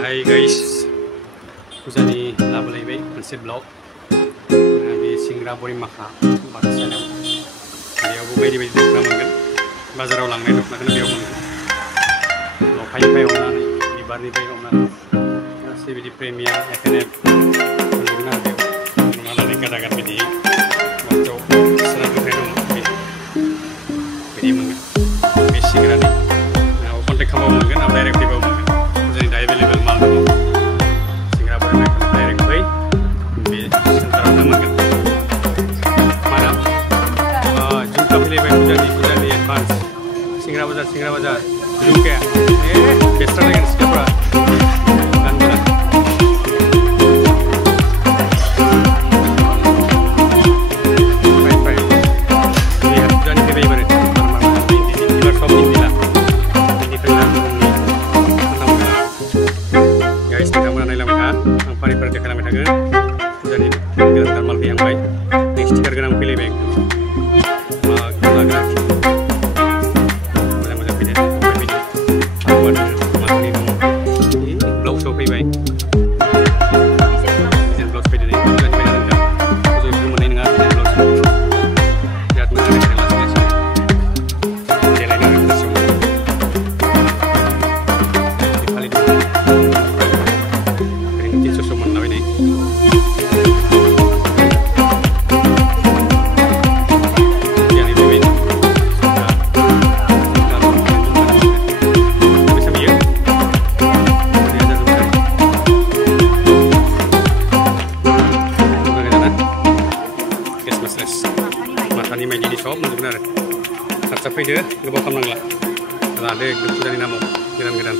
Hai guys, Pujani labalaibai moनसे vlog di singra Barimakha baksaयाव बेयावबो बायदि बायदि दखना मोनगोन बाजाराव लांनाय दखनाखौनो बेयाव मोनगोन लफायनिफ्राय हमनानै बिबारनिफ्राय हमनानै गासै बिदि प्रेमियाम एफएनएफ मोनगोन आरो बेयाव नङाब्ला गादागाद बिदि बाक्सायाव सोना दोननाय दङ बिदि मोनगोन बे सिंग्रानि कन्टेक्ट खालामबाबो मोनगोन आरो डाइरेक्ट फैबाबो मोनगोन जोंनि दा एभेलेबल माल दङ सिंग्रा Barimakha डाइरेक्ट फै बे सेन्टारावनो मोनगोन मानाम जुमका फैलायबाय Pujani एडभान्स सिंग्रा बाजार जुमकाया बेस्रा नायगोन सिख्लाफोरा गानगोना फै Pujani फैबाय एबार सब हिन्दिला बेनिफ्राय guys, नोंथांमोना नायलांबाय था आं फारि फारि देखायलांबाय थागोन Pujani गोदान माल फैहांबाय नेक्स्ट स्टिकार गोनां फैलायबाय मोजां फैदों ब्लाउस फैबाय डिजाइन ब्लाउस फैदों Pujani बायना दोनदों Puja मोननाय नङा डिजाइन ब्लाउस बिराद मोजां देखायदों लासै देलायनो आरो गोसोआव फालि दङ Matani main ini shop menurut benar. Tercapai deh, gak bakal nangla. Ada Pujani namu, geran-geran.